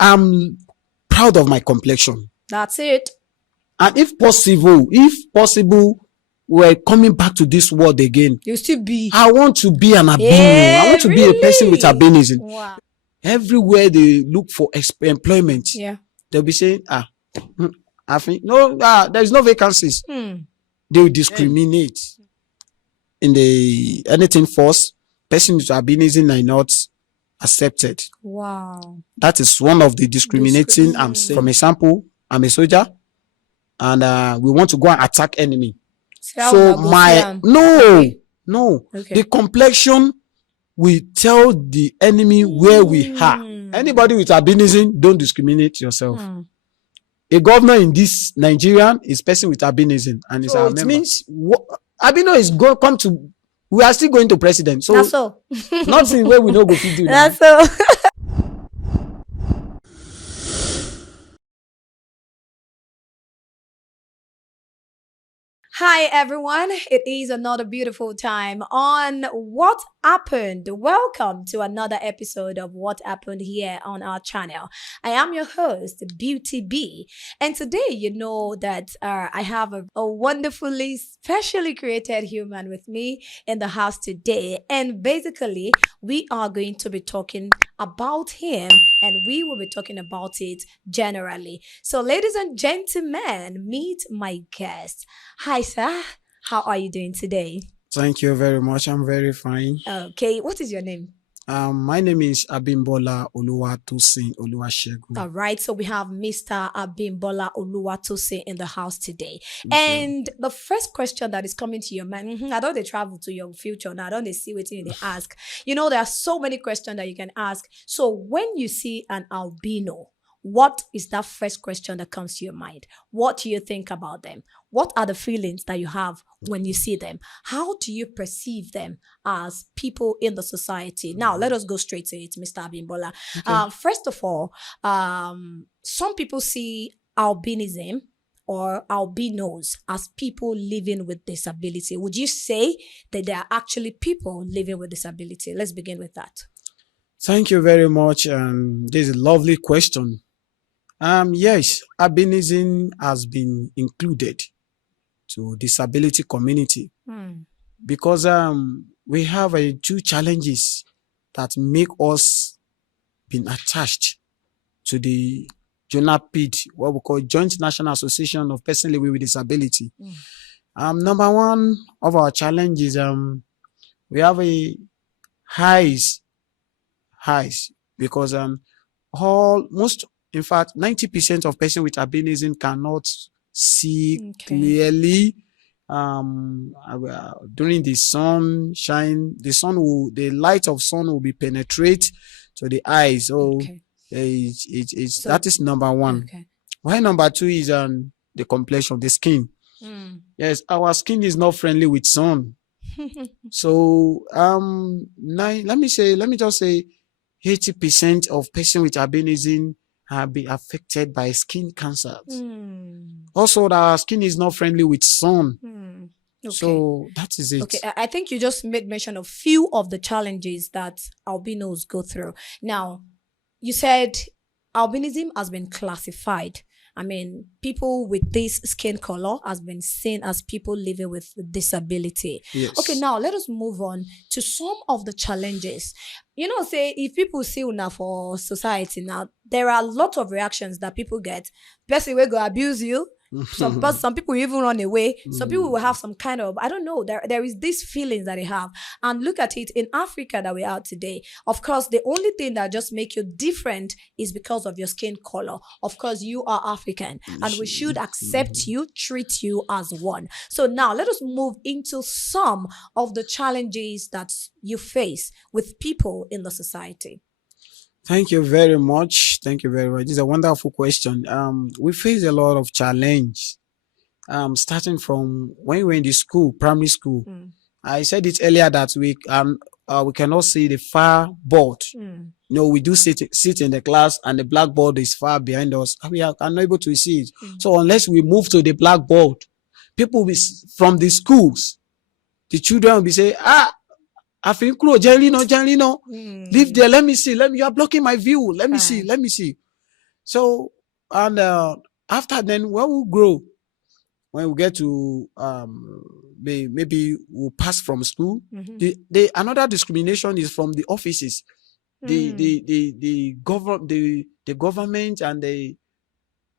I'm proud of my complexion. That's it. And if possible, we're coming back to this world again. You still be. I want to be an albino. Yeah, I want to be a person with albinism. Wow. Everywhere they look for employment, they'll be saying, I think there's no vacancies. They will discriminate in the anything force. Persons with albinism are not accepted. Wow. That is one of the discriminating. I'm saying. For example, I'm a soldier, and we want to go and attack enemy. So okay. The complexion will tell the enemy where we are. Anybody with albinism, don't discriminate yourself. A governor in this Nigerian is person with albinism, and it's our member. It means albino is come to. We are still going to president. So that's so. Nothing where we don't go to do. That's so. Hi everyone, it is another beautiful time on What Happened. Welcome to another episode of What Happened here on our channel. I am your host, Beauty B, and today you know that I have a wonderfully specially created human with me in the house today, and basically we are going to be talking about him, and we will be talking about it generally. So ladies and gentlemen, meet my guest. Hi sir, how are you doing today? Thank you very much. I'm very fine. Okay, what is your name? My name is Abimbola Oluwatosin Oluwasegun. All right, so we have Mr. Abimbola Oluwatosin in the house today. And the first question that is coming to your mind, I don't they travel to your future now, I don't they see what they ask. You know, there are so many questions that you can ask. So when you see an albino, what is that first question that comes to your mind? What do you think about them? What are the feelings that you have when you see them? How do you perceive them as people in the society? Now, let us go straight to it, Mr. Abimbola. Okay. First of all, some people see albinism or albinos as people living with disability. Would you say that they are actually people living with disability? Let's begin with that. Thank you very much. This is a lovely question. Yes, albinism has been included to disability community because we have two challenges that make us being attached to the JONAPID, what we call Joint National Association of Persons Living with Disability. Number one of our challenges, we have a highs because in fact 90% of persons with albinism cannot see clearly during the sunshine. The light of sun will be penetrate to the eyes. So that is number one. Why number two is the complexion, the skin. Yes, our skin is not friendly with sun. So let me just say 80% of persons with albinism have been affected by skin cancers. Also, our skin is not friendly with sun. So that is it. Okay, I think you just made mention of few of the challenges that albinos go through. Now, you said albinism has been classified. I mean, people with this skin color has been seen as people living with disability. Yes. Okay, now let us move on to some of the challenges. You know, say if people see una for society now, there are a lot of reactions that people get. Person will go abuse you. Some people even run away. Some people will have some kind of, I don't know, there is this feelings that they have. And look at it in Africa that we are today. Of course, the only thing that just make you different is because of your skin color. Of course, you are African and we should accept you, treat you as one. So now let us move into some of the challenges that you face with people in the society. Thank you very much. Thank you very much. It's a wonderful question. We face a lot of challenge. Starting from when we were in the school, primary school. I said it earlier that we cannot see the far board. No, we do sit in the class and the blackboard is far behind us. We are unable to see it. So unless we move to the blackboard, people from the schools, the children will be saying, I think Jelly no. Leave there. Let me see. You are blocking my view. Let me see. So, and after then, when we grow, when we get to maybe we'll pass from school, the another discrimination is from the offices, the government, and the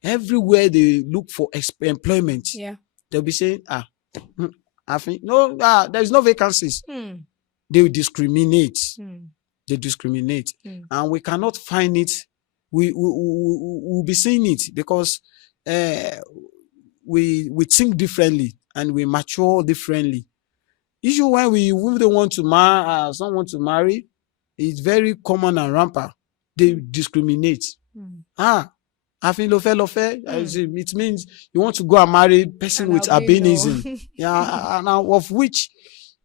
everywhere they look for employment. They'll be saying, I think no, there's no vacancies. They discriminate. They discriminate, and we cannot find it. We'll be seeing it because we think differently and we mature differently. Issue when we don't want to marry, someone to marry, it's very common and rampant. They discriminate. I think it means you want to go and marry a person with albinism. And of which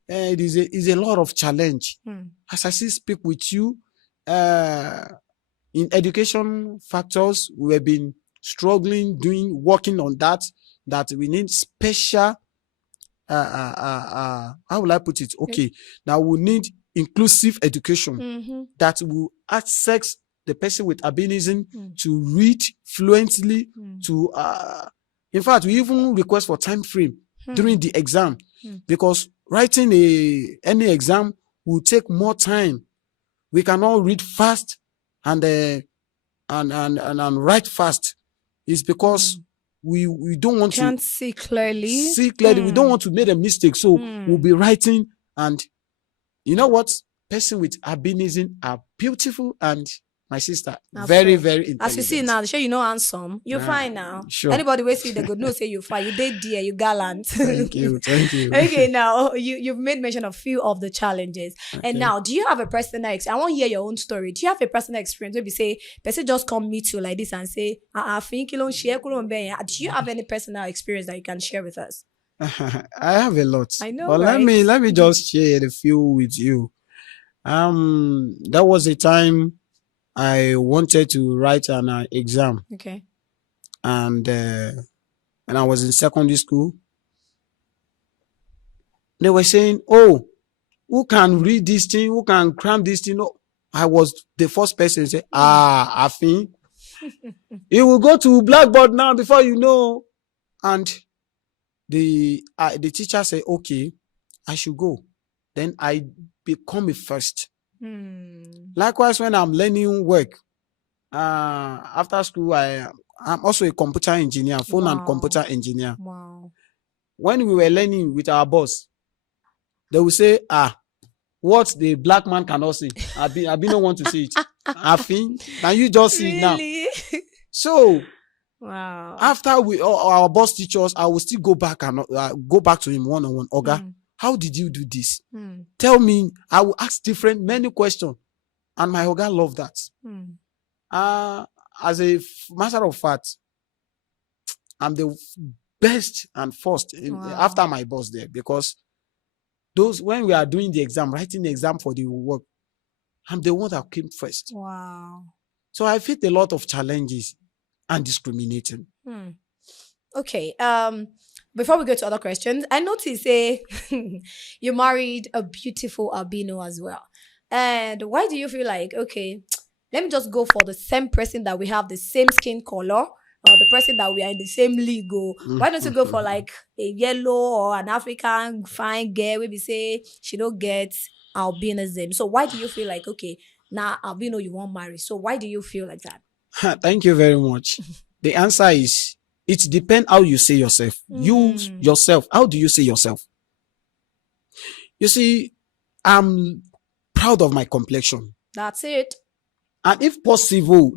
it is a lot of challenge. As I speak with you, in education factors, we have been struggling, working on that we need special, how will I put it? Okay, now we need inclusive education that will access the person with albinism to read fluently, to in fact, we even request for time frame during the exam, because writing any exam will take more time. We cannot read fast and write fast. It's because we don't want to see clearly. We don't want to make a mistake, so we'll be writing. And you know what? Person with albinism are beautiful, and my sister, very, very intelligent. As you see now, the show you know handsome. You're fine now. Sure. Anybody will see the good news say you're fine. You did dear, you gallant. Thank you. Okay, now you've made mention of a few of the challenges. Okay. And now, do you have a personal experience? I want to hear your own story. Do you have a personal experience? Maybe say, person just come meet you like this and say, I think you don't share. Do you have any personal experience that you can share with us? I have a lot. I know. But right? let me just share a few with you. There was a time I wanted to write an exam. Okay. And when I was in secondary school, they were saying, oh, who can read this thing? Who can cram this thing? No, I was the first person to say, I think it will go to blackboard now before you know. And the teacher said, okay, I should go. Then I become a first. Likewise, when I'm learning work, after school, I'm also a computer engineer, phone and computer engineer. Wow. When we were learning with our boss, they will say, what the black man cannot see. I don't want to see it. I think, can you just see it now? So, wow. After our boss teach us, I will still go back and go back to him one-on-one. Oga, how did you do this? Tell me. I will ask many questions. And my Oga loved that. As a matter of fact, I'm the best and first after my boss there, because when we are doing the exam, writing the exam for the work, I'm the one that came first. Wow. So I faced a lot of challenges and discriminating. Okay. Before we go to other questions, I noticed you married a beautiful albino as well. And why do you feel like, okay, let me just go for the same person that we have the same skin color, or the person that we are in the same league? Why don't you go for like a yellow or an African fine girl? Maybe say she don't get albinism. So why do you feel like, okay, now albino you won't marry? So why do you feel like that? Thank you very much. The answer is, it depends how you say yourself. You yourself, how do you say yourself? You see, I'm proud of my complexion. That's it. And if possible,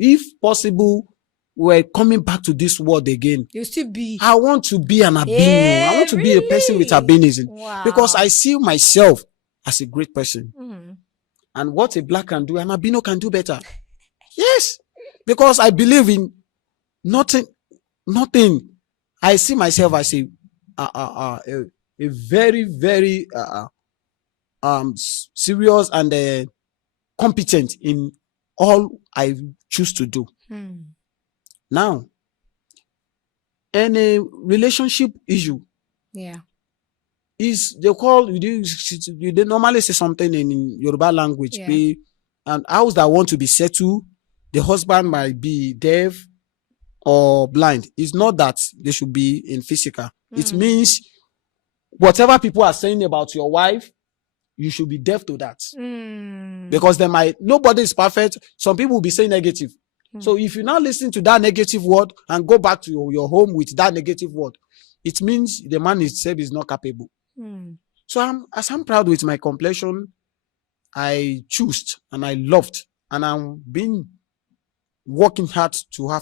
we're coming back to this world again. You still be. I want to be an albino. I want to be a person with albinism. Wow. Because I see myself as a great person. And what a black can do, an albino can do better. Yes. Because I believe in nothing. I see myself as a very, very serious and competent in all I choose to do. Now, any relationship issue, is they call you they normally say something in Yoruba language, and house that want to be settled, the husband might be deaf, or blind, it's not that they should be in physical. It means whatever people are saying about your wife, you should be deaf to that. Because nobody is perfect. Some people will be saying negative. So if you now listen to that negative word and go back to your home with that negative word, it means the man itself is not capable. So I'm proud with my complexion. I chose and I loved, and I'm been working hard to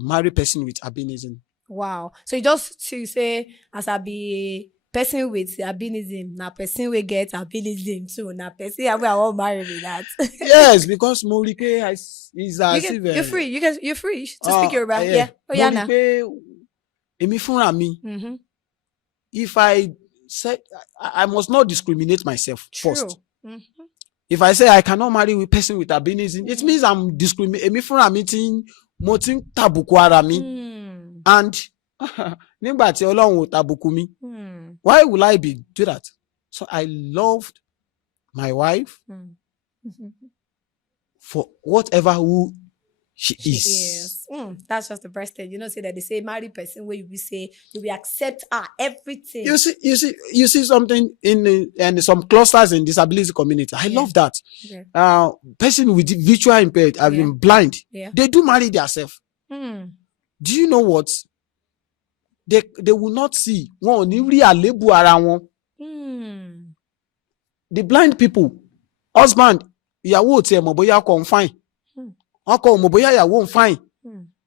marry person with albinism. Wow. So you just to say, as I be person with albinism, now person will get albinism too. Now person I won't marry with that. Yes, because Morike is as if you're free. You're free to speak Yoruba. Yeah. Oh yeah. Morike, if I say I must not discriminate myself. True. First. If I say I cannot marry with person with albinism, it means I'm discriminating. And why will I be do that? So I loved my wife for whatever who she is. That's just the best thing. You know, say that they say married person where you will say you will accept everything. You see something in some clusters in disability community. I love that. Yeah. Person with visual impaired, I mean blind, they do marry themselves. Do you know what? They will not see one. The blind people, husband, ìyàwó tí ẹ mọ̀ bóyá ọkọ ń fine. Ọkọ ò mọ̀ bóyá ìyàwó ń fine.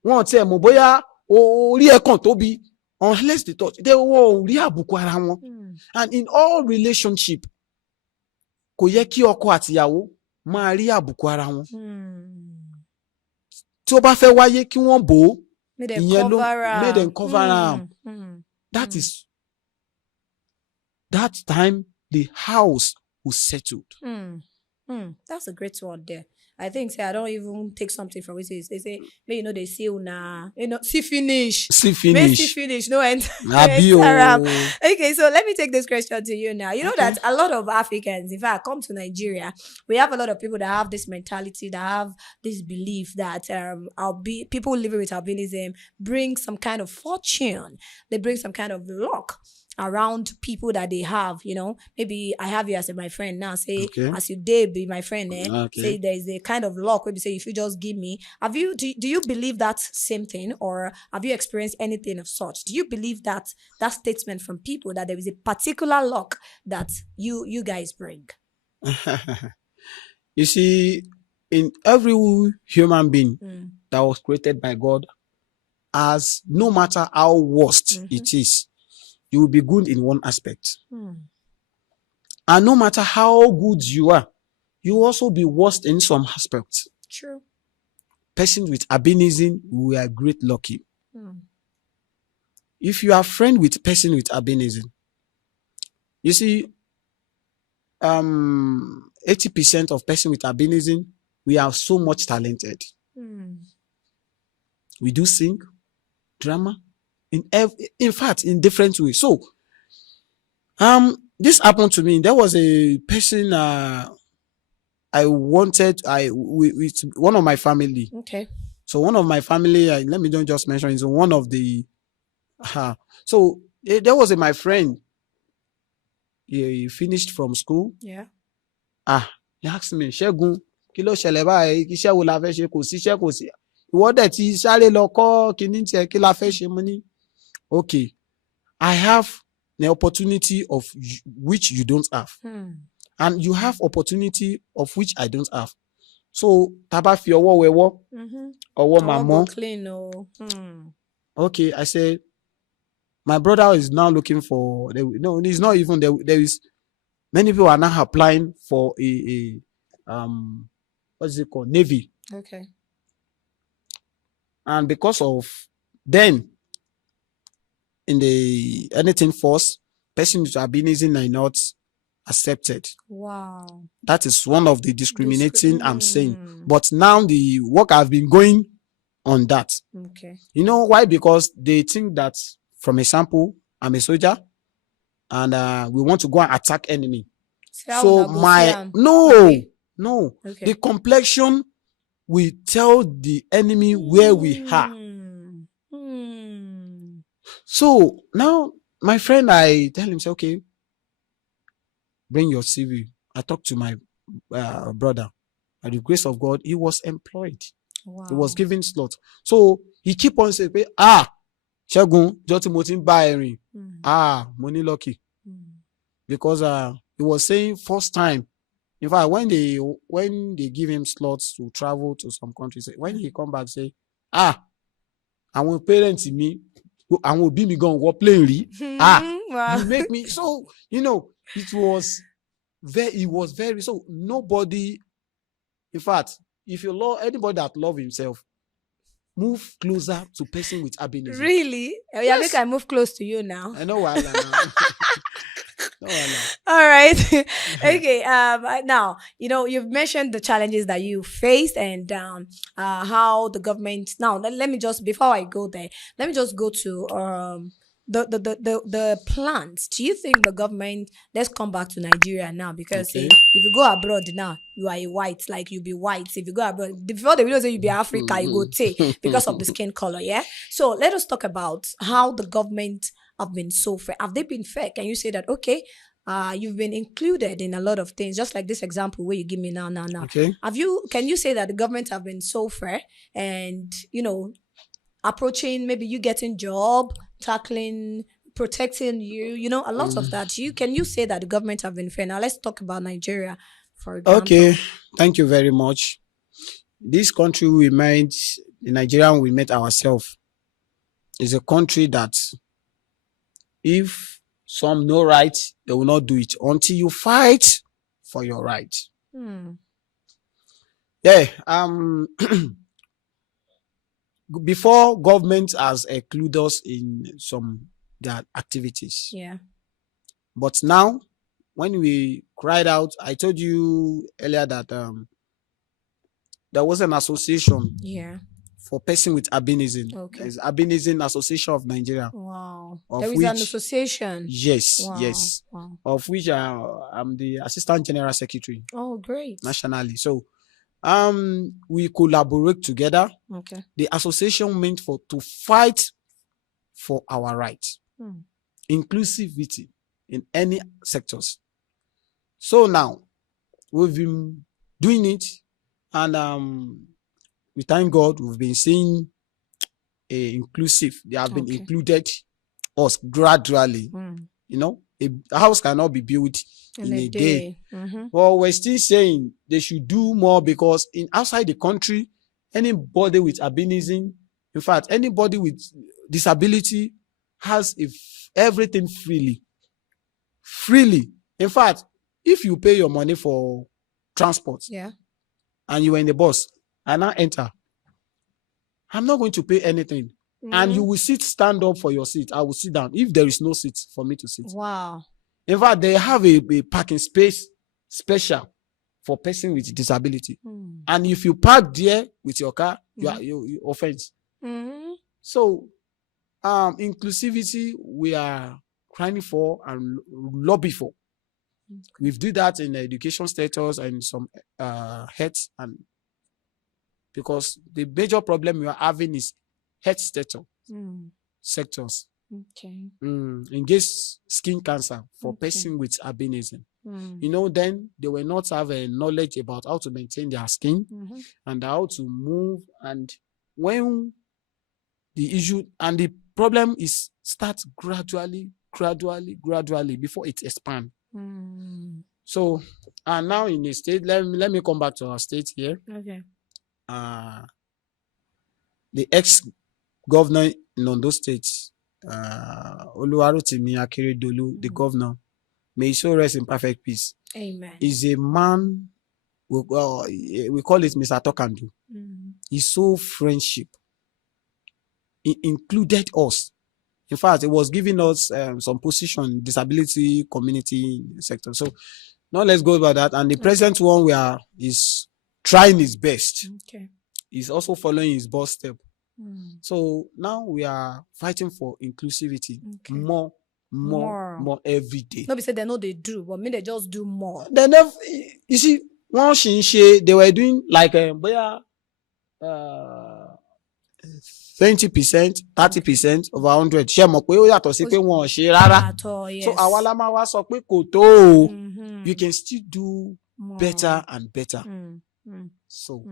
Wọ́n tí ẹ mọ̀ bóyá orí ẹ̀kan tóbi. Unless they touch, they won't rí àbùkù ara wọn. And in all relationship, kò yẹ kí ọkọ àti ìyàwó máa rí àbùkù ara wọn. Tí ó bá fẹ́ wáyé kí wọ́n bò ó. Made them cover am. That is that time the house was settled. That's a great one there. I think say I don't even take something from it. They say, they see una, see finish. See finish. No end. Okay, so let me take this question to you now. You know that a lot of Africans, if I come to Nigeria, we have a lot of people that have this mentality, that have this belief that people living with albinism bring some kind of fortune. They bring some kind of luck around people that they have, maybe I have you as my friend now, say, as you did be my friend, say there's a kind of luck, maybe say, if you just give me, do you believe that same thing, or have you experienced anything of such? Do you believe that statement from people that there is a particular luck that you guys bring? You see, in every human being that was created by God, as no matter how worst it is, you will be good in one aspect. And no matter how good you are, you will also be worst in some aspects. True. Persons with albinism, we are great lucky. If you are friend with person with albinism, you see, 80% of person with albinism, we are so much talented. We do sing, drama, in fact, in different ways. So, this happened to me. There was a person with one of my family. Okay. So one of my family, let me don't just mention, is one of the. So there was my friend. He finished from school. Yeah. He asked me, Segun, kí ló ṣẹlẹ̀ báyìí, iṣẹ́ wo la fẹ́ ṣe, kò síṣẹ́ kò sí. Ìwọ dẹ̀ ti sáré lọ kọ́ kíní tiẹ̀, kí la fẹ́ ṣe mo ní. Okay, I have the opportunity of which you don't have. And you have opportunity of which I don't have. So, taba fi ọwọ́ wẹwọ́, ọwọ́ màmọ́. Clean. Okay, I said, my brother is now looking for, no, it's not even, there is, many people are now applying for a what is it called? Navy. Okay. And because of then, in the anything force, person with albinism are not accepted. Wow. That is one of the discriminating I'm saying. But now the work I've been going on that. Okay. You know why? Because they think that, from example, I'm a soldier and we want to go and attack enemy. So okay. The complexion will tell the enemy where we are. So now my friend, I tell him, say, okay, bring your CV. I talked to my brother. By the grace of God, he was employed. Wow. He was given slot. So he keep on saying, Segun, joti mo tin ba erin. Money lucky. Because he was saying first time. In fact, when they give him slots to travel to some countries, when he come back, say, àwọn parents mi, àwọn òbí mi gan wọ plane rí. Wow. You make me so, it was very so nobody. In fact, if you love anybody that love himself, move closer to person with albinism. Really? Oh, yeah, make I move close to you now. I know why now. No, all right. Okay. Now, you've mentioned the challenges that you faced and how the government. Now, let me just, before I go there, let me just go to the plans. Do you think the government? Let's come back to Nigeria now, because Okay. if you go abroad now, you are a white, like you'll be white. If you go abroad, before they will say you be Africa, you go take because of the skin color. Yeah. So let us talk about how the government have been so fair. Have they been fair? Can you say that, okay, you've been included in a lot of things, just like this example where you give me now. Okay. Can you say that the government have been so fair and, approaching maybe you getting job, tackling, protecting you, a lot of that. Can you say that the government have been fair? Now let's talk about Nigeria, for example. Okay. Thank you very much. This country we made, the Nigerian we met ourselves, is a country that if some no right, they will not do it until you fight for your right. Yeah. Before, government has included us in some their activities. Yeah. But now, when we cried out, I told you earlier that there was an association. Yeah. For person with albinism. Okay. There's Albinism Association of Nigeria. Wow. Of There is an association. Yes, Wow. yes. Wow. Of which I'm the Assistant General Secretary. Oh, great. Nationally. So we collaborate together. Okay. The association meant to fight for our rights. Inclusivity in any sectors. So now we've been doing it, and we thank God we've been seeing inclusive. They have been included us gradually. A house cannot be built in a day. But we're still saying they should do more, because outside the country, anybody with albinism, in fact, anybody with disability has everything freely. In fact, if you pay your money for transport, and you are in the bus, and I enter, I'm not going to pay anything. And you will stand up for your seat. I will sit down if there is no seat for me to sit. Wow. In fact, they have a parking space special for person with disability. And if you park there with your car, you offense. So inclusivity we are crying for and lobby for. We've done that in education status and some health, and because the major problem we are having is health sectors. Okay. Against skin cancer for person with albinism. Then they will not have a knowledge about how to maintain their skin and how to move. And when the issue and the problem is start gradually before it expands. So, and now in the state, let me come back to our state here. Okay. The ex-governor in Ondo State, Oluwarotimi Akeredolu, the governor, may he so rest in perfect peace. Amen. Is a man, we call it Mr. Tokandu. He saw friendship. He included us. In fact, it was giving us some position, disability community sector. So now let's go about that. And the present one is trying his best. Okay. He's also following his boss step. So now we are fighting for inclusivity more every day. Nobody said they know they do, but me they just do more. They never, you see, once they were doing like 20%, 30% over 100. Ṣé mọ̀ pé ó yàtọ̀ sí pé wọn ò ṣe rárá. So àwa la máa wá sọ pé kò tó o. You can still do better and better. So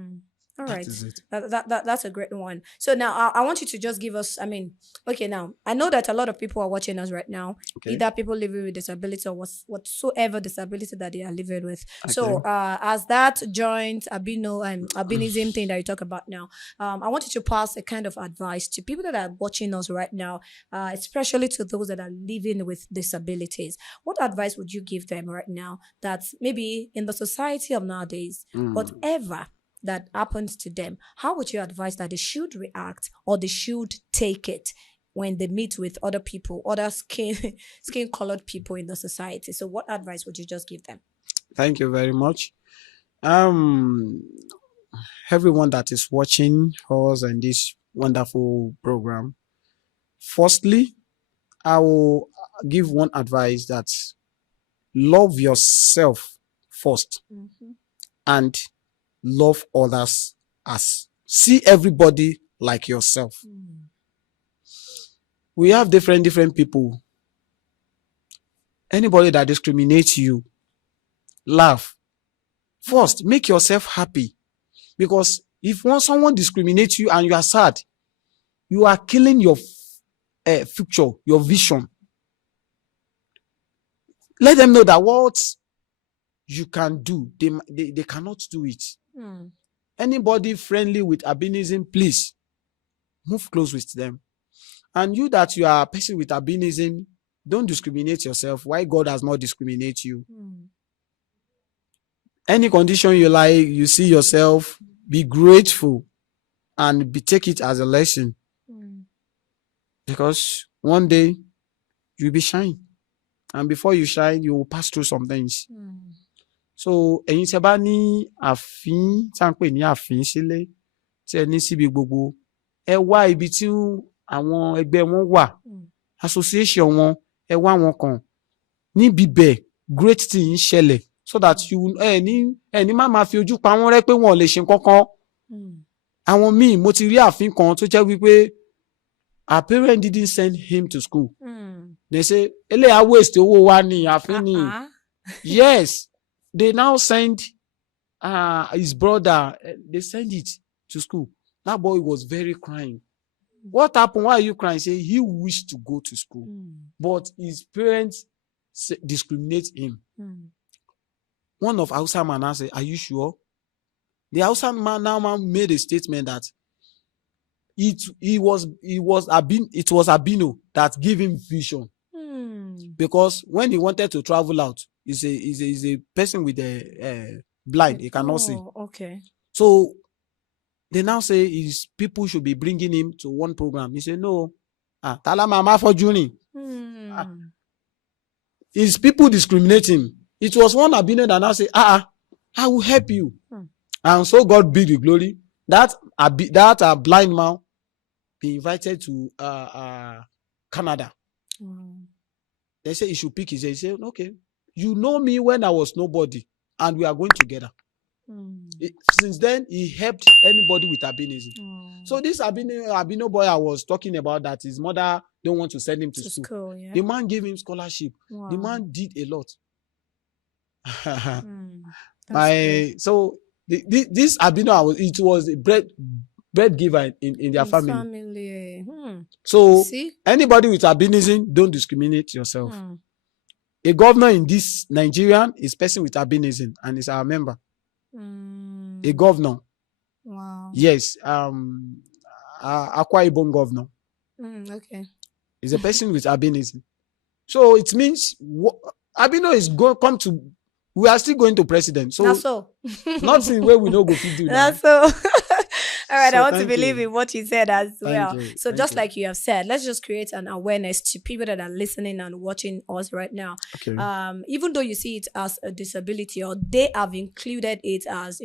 all that right. is it. That's a great one. So now I want you to just give us, okay, now I know that a lot of people are watching us right now, either people living with disability or whatsoever disability that they are living with. Okay. So as that joint albinism thing that you talk about now, I want you to pass a kind of advice to people that are watching us right now, especially to those that are living with disabilities. What advice would you give them right now that maybe in the society of nowadays, whatever that happens to them, how would you advise that they should react or they should take it when they meet with other people, other skin colored people in the society? So what advice would you just give them? Thank you very much. Everyone that is watching us and this wonderful program, firstly, I will give one advice: that love yourself first and love others as see everybody like yourself. We have different people. Anybody that discriminates you, laugh. First, make yourself happy, because if someone discriminates you and you are sad, you are killing your future, your vision. Let them know that what you can do, they cannot do it. Anybody friendly with albinism, please move close with them. And you that you are a person with albinism, don't discriminate yourself. Why God has not discriminated you? Any condition you like, you see yourself, be grateful and take it as a lesson. Because one day you'll be shine, and before you shine, you will pass through some things. So ẹ̀yin tí ẹ bá ní àfín tí à ń pè ní àfín sílé, tí ẹ ní síbi gbogbo, ẹ wá ibi tí àwọn ẹgbẹ́ wọn wà, association wọn, ẹ wá wọn kàn. Níbi bẹ́ẹ̀ great thing ń ṣẹlẹ̀, so that ẹni má máa fi ojú pa wọ́n rẹ́ pé wọn ò lè ṣe kankan. Àwọn míì, mo ti rí àfín kan tó jẹ́ wípé our parents didn't send him to school. They say eléyà waste owó wa ni àfín ni. Yes. They now send his brother, they send it to school. That boy was very crying. What happened? Why are you crying? Say he wished to go to school, but his parents discriminate him. One of Hausa man now said, "Are you sure?" The Hausa man now made a statement that it was albino that gave him vision. Because when he wanted to travel out, he's a person with a blind, he cannot see. Okay. So they now say his people should be bringing him to one program. He said, no. Tala mama for Juni. His people discriminate him. It was one albino that now say, I will help you. And so God be the glory. That blind man be invited to Canada. They say he should pick his head. He said, okay, you know me when I was nobody, and we are going together. Since then, he helped anybody with albinism. So this albino boy I was talking about, that his mother don't want to send him to school. Yeah. The man gave him scholarship. Wow. The man did a lot. So this albino, it was a bread giver in their family. So anybody with albinism, don't discriminate yourself. A governor in this Nigerian is person with albinism and is our member. A governor. Wow. Yes. Akwa Ibom governor. Okay. Is a person with albinism. So it means albino is going to come to. We are still going to president. So that's so. Nothing where we know go fit do. That's so. All right, so I want to believe in what you said as well. So just like you have said, let's just create an awareness to people that are listening and watching us right now. Okay. Even though you see it as a disability, or they have included it as,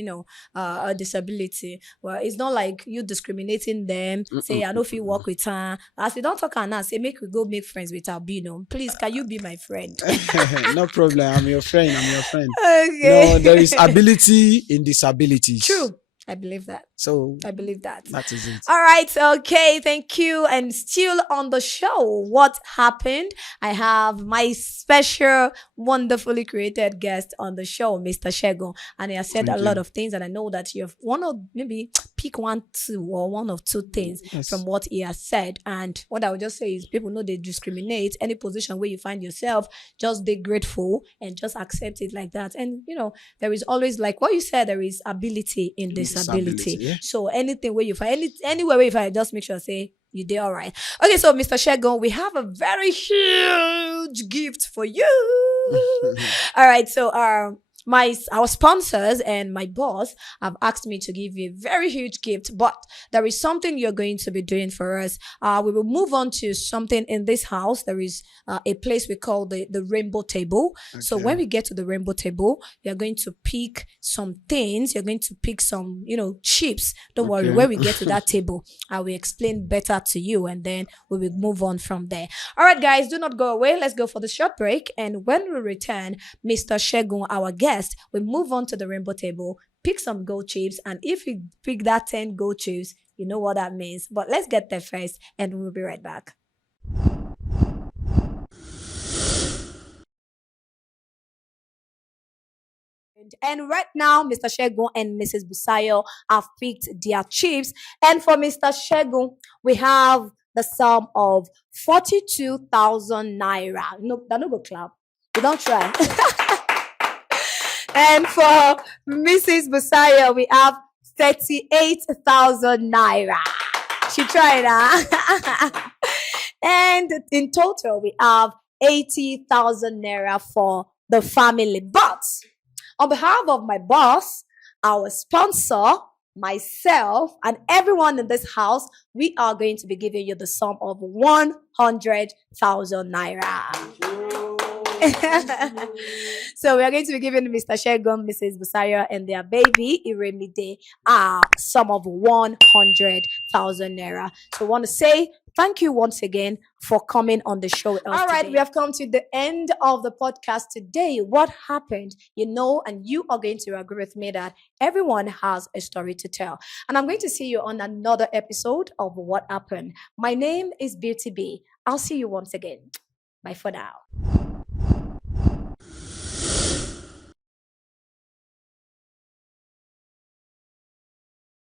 a disability, well, it's not like you discriminating them. Say, I know if you work with her. As we don't talk and now, say, make we go make friends with albino. Please, can you be my friend? No problem. I'm your friend. Okay. No, there is ability in disabilities. True. I believe that. So I believe that. That is it. All right. Okay. Thank you. And still on the show, what happened? I have my special, wonderfully created guest on the show, Mr. Segun. And he has said a lot of things. And I know that you've one or maybe pick one, two, or one or two things from what he has said. And what I would just say is people know they discriminate. Any position where you find yourself, just be grateful and just accept it like that. And, there is always, like what you said, there is ability in disability. Yeah. So anything where you find, anywhere where you find, just make sure say you did all right. Okay, so Mr. Segun, we have a very huge gift for you. All right, so our sponsors and my boss have asked me to give you a very huge gift, but there is something you're going to be doing for us. We will move on to something in this house. There is a place we call the rainbow table. Okay. So when we get to the rainbow table, you're going to pick some things. You're going to pick some, chips. Don't worry. When we get to that table, I will explain better to you, and then we will move on from there. All right, guys, do not go away. Let's go for the short break, and when we return, Mr. Segun, our guest, we move on to the rainbow table, pick some gold chips, and if you pick that 10 gold chips, you know what that means. But let's get there first, and we'll be right back. And right now, Mr. Segun and Mrs. Busayo have picked their chips. And for Mr. Segun, we have the sum of 42,000 naira. No, that no go clap. You don't try. And for Mrs. Busayo, we have 38,000 naira. She tried, huh? And in total, we have 80,000 naira for the family. But on behalf of my boss, our sponsor, myself, and everyone in this house, we are going to be giving you the sum of 100,000 naira. So we are going to be giving Mr. Segun, Mrs. Busayo, and their baby Iremide a sum of 100,000 naira. So I want to say thank you once again for coming on the show. All right, we have come to the end of the podcast today. What happened? And you are going to agree with me that everyone has a story to tell. And I'm going to see you on another episode of What Happened. My name is Beauty B. I'll see you once again. Bye for now.